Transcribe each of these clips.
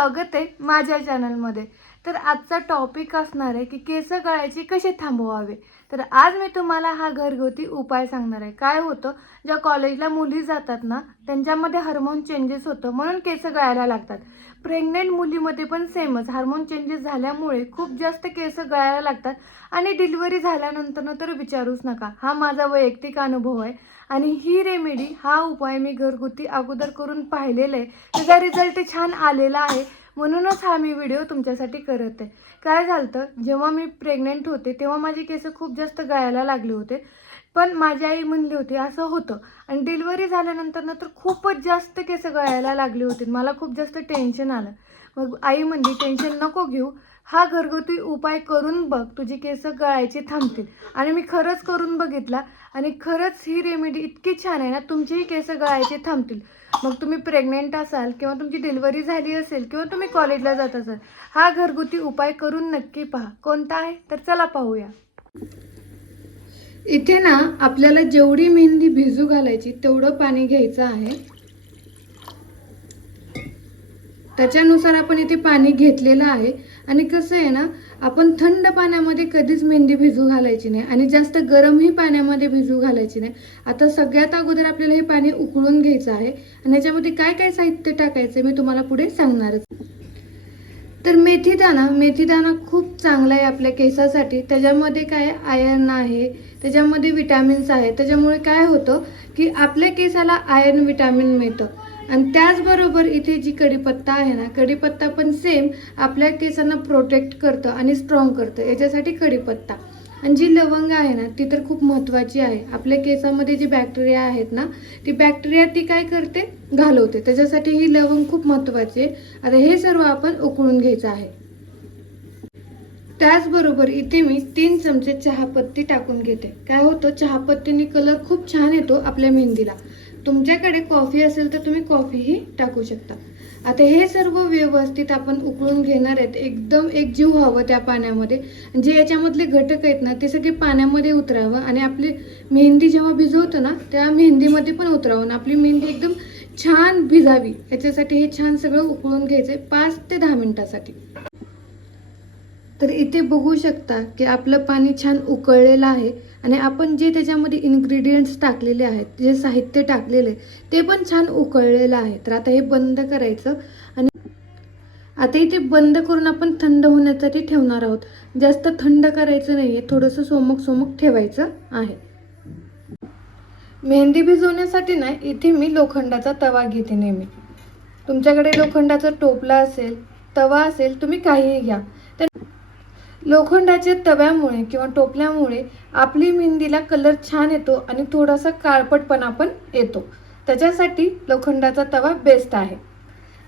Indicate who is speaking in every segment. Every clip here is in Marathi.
Speaker 1: स्वागत आहे माझ्या चॅनलमध्ये तर आजचा टॉपिक असणार आहे की केस गळायचे कसे थांबवावे? तर आज मी तुम्हाला हा घरगुती उपाय सांगणार आहे. काय होतं? ज्या कॉलेजला मुली जातात ना त्यांच्यामध्ये हार्मोन चेंजेस होतं म्हणून केस गळायला लागतात. प्रेग्नेंट मुलीमध्ये पण सेमच हार्मोन चेंजेस झाल्यामुळे खूप जास्त केस गळायला लागतात. आणि डिलिव्हरी झाल्यानंतर तर विचारूच नका. हा माझा वैयक्तिक अनुभव आहे. आणि ही रेमेडी हा उपाय मी घरगुती अगोदर करून पाहिलेला आहे. त्याचा रिझल्ट छान आलेला आहे. म्हणूनच हा मी व्हिडिओ तुमच्यासाठी करत आहे. काय झालं जेव्हा मी प्रेग्नेंट होते तेव्हा माझे केस खूप जास्त गळायला लागले होते. पण माझी आई म्हणली होती असं होतं. आणि डिलिव्हरी झाल्यानंतर ना तर खूपच जास्त केस गळायला लागले होते. मला खूप जास्त टेन्शन आलं. मग आई म्हणली टेन्शन नको घेऊ. हा घरगुती उपाय करून बघ तुझी केस गळायचे थांबतील. आणि मी खरंच करून बघितला आणि खरंच ही रेमेडी इतकी छान आहे ना तुमचीही केस गळायचे थांबतील. मग तुम्ही प्रेग्नेंट असाल किंवा तुमची डिलिव्हरी झाली असेल किंवा तुम्ही कॉलेजला जात असाल हा घरगुती उपाय करून नक्की पहा. कोणता आहे? तर चला पाहूया. इथे ना आपल्याला जेवढी मेहंदी भिजू घालायची तेवढं पाणी घ्यायचं आहे. त्याच्यानुसार आपण इथे पाणी घेतलेलं आहे. आणि कसं आहे ना आपण थंड पाण्यामध्ये कधीच मेहंदी भिजू घालायची नाही. आणि जास्त गरमही पाण्यामध्ये भिजू घालायची नाही. आता सगळ्यात अगोदर आपल्याला हे पाणी उकळून घ्यायचं आहे. आणि याच्यामध्ये काय काय साहित्य टाकायचं मी तुम्हाला पुढे सांगणारच. तर मेथीदाणा मेथीदाणा खूप चांगला आहे आपल्या केसासाठी. त्याच्यामध्ये काय आयर्न आहे त्याच्यामध्ये विटॅमिन्स आहे त्याच्यामुळे काय होतं की आपल्या केसाला आयर्न विटॅमिन मिळतं. आणि त्याचबरोबर इथे जी कढीपत्ता आहे ना कढीपत्ता पण सेम आपल्या केसांना प्रोटेक्ट करतं आणि स्ट्रॉंग करतं. याच्यासाठी कढीपत्ता. आणि जी लवंग आहे ना ती तर खूप महत्त्वाची आहे. आपल्या केसामध्ये जी बॅक्टेरिया आहेत ना ती बॅक्टेरिया ती काय करते? घालवते. त्याच्यासाठी ही लवंग खूप महत्त्वाची आहे. आता हे सर्व आपण उकळून घ्यायचं आहे. त्याचबरोबर इथे मी तीन चमचे चहापत्ती टाकून घेते. काय होतं? चहापत्तीने कलर खूप छान येतो आपल्या मेहंदीला. तुमच्याकडे कॉफी असेल तर तुम्ही कॉफीही टाकू शकता. आता हे सर्व व्यवस्थित आपण उकळून घेणार आहेत. एकदम एकजीव व्हावं त्या पाण्यामध्ये. जे याच्यामधले घटक आहेत ना ते सगळे पाण्यामध्ये उतरावं. आणि आपली मेहंदी जेव्हा भिजवतो ना त्या मेहंदीमध्ये पण उतरावं. आणि आपली मेहंदी एकदम छान भिजावी. याच्यासाठी हे छान सगळं उकळून घ्यायचं आहे पाच ते दहा मिनिटासाठी. तर इथे बघू शकता की आपलं पाणी छान उकळलेलं आहे आणि आपण जे त्याच्यामध्ये इन्ग्रेडियंट्स टाकलेले आहेत जे साहित्य टाकलेले ते पण छान उकळलेलं आहे. तर आता हे बंद करायचं आणि आता इथे बंद करून आपण थंड होण्यासाठी ठेवणार आहोत. जास्त थंड करायचं नाही आहे थोडंसं सोमक सोमक ठेवायचं आहे. मेहंदी भिजवण्यासाठी ना इथे मी लोखंडाचा तवा घेते नेहमी. तुमच्याकडे लोखंडाचा टोपला असेल तवा असेल तुम्ही काहीही घ्या. लोखंडाच्या तव्यामुळे किंवा टोपल्यामुळे आपली मेहंदीला कलर छान येतो आणि थोडासा काळपटपणा पण येतो. त्याच्यासाठी लोखंडाचा तवा बेस्ट आहे.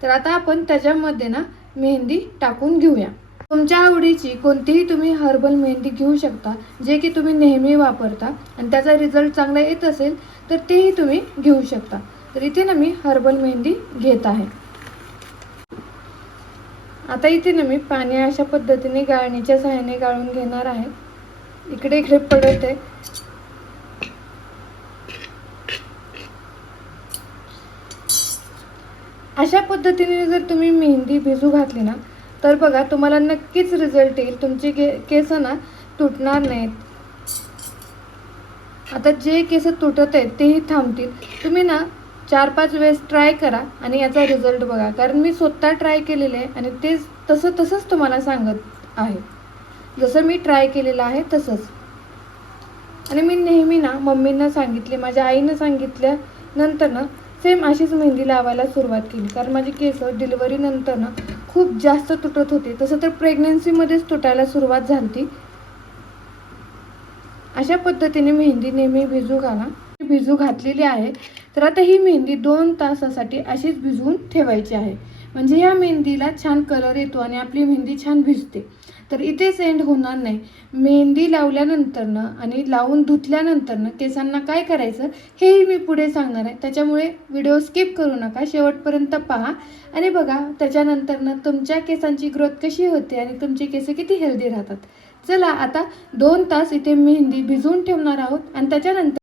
Speaker 1: तर आता आपण त्याच्यामध्ये ना मेहंदी टाकून घेऊया. तुमच्या आवडीची कोणतीही तुम्ही हर्बल मेहंदी घेऊ शकता जे की तुम्ही नेहमी वापरता आणि त्याचा रिझल्ट चांगला येत असेल तर तेही तुम्ही घेऊ शकता. तर इथे ना मी हर्बल मेहंदी घेत आहे. आता इथे ना मी पाणी अशा पद्धतीने गाळणीच्या सहाय्याने गाळून घेणार आहे. इकडे इकडे पडत आहे. अशा पद्धतीने जर तुम्ही मेहंदी भिजू घातली ना तर बघा तुम्हाला नक्कीच रिझल्ट येईल. तुमचे के केस ना तुटणार नाहीत. आता जे केस तुटत आहेत तेही थांबतील. तुम्ही ना चार पाच वेळेस ट्राय करा आणि याचा रिझल्ट बघा. कारण मी स्वतः ट्राय केलेलं आहे आणि ते तसं तसंच तुम्हाला सांगत आहे. जसं मी ट्राय केलेलं आहे तसंच. आणि मी नेहमी ना मम्मींना सांगितले माझ्या आईनं सांगितल्यानंतर ना सेम अशीच मेहंदी लावायला सुरुवात केली. कारण माझी केस डिलिव्हरीनंतर ना खूप जास्त तुटत होते. तसं तर प्रेग्नन्सीमध्येच तुटायला सुरुवात झाली अशा पद्धतीने मेहंदी नेहमी भिजू घाला. भिजू घातलेली आहे. तर आता ही मेहंदी दोन तासासाठी अशीच भिजवून ठेवायची आहे. म्हणजे ह्या मेहंदीला छान कलर येतो आणि आपली मेहंदी छान भिजते. तर इथे सेंड होणार नाही. मेहंदी लावल्यानंतरनं आणि लावून धुतल्यानंतरनं केसांना काय करायचं हेही मी पुढे सांगणार आहे. त्याच्यामुळे व्हिडिओ स्किप करू नका. शेवटपर्यंत पहा. आणि बघा त्याच्यानंतरनं तुमच्या केसांची ग्रोथ कशी होते आणि तुमचे केस किती हेल्दी राहतात. चला आता दोन तास इथे मेहंदी भिजवून ठेवणार आहोत आणि त्याच्यानंतर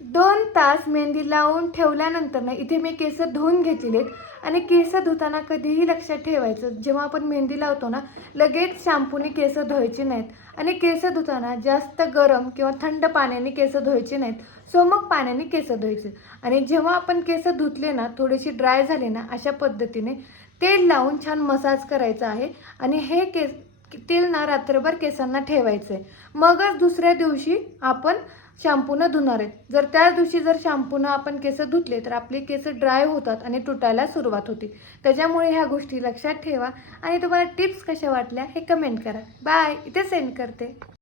Speaker 1: दोन तास मेहंदी लावून ठेवल्यानंतर ना इथे मी केस धुवून घेतलेले आहेत आणि केस धुताना कधीही लक्षात ठेवायचं. जेव्हा आपण मेहंदी लावतो ना लगेच शॅम्पूने केस धुवायची नाहीत. आणि केस धुताना जास्त गरम किंवा थंड पाण्याने केस धुवायचे नाहीत. सोमक पाण्याने केस धुवायचे. आणि जेव्हा आपण केस धुतले ना थोडीशी ड्राय झाली ना अशा पद्धतीने तेल लावून छान मसाज करायचा आहे. आणि हे केस तेल ना रात्रभर केसांना ठेवायचं आहे मगच दुसऱ्या दिवशी आपण शॅम्पूनं धुणार. आहेत जर त्याच दिवशी जर शॅम्पूनं आपण केस धुतले तर आपले केस ड्राय होतात आणि तुटायला सुरुवात होते. त्याच्यामुळे ह्या गोष्टी लक्षात ठेवा आणि तुम्हाला टिप्स कशा वाटल्या हे कमेंट करा. बाय. इथे सेंड करते.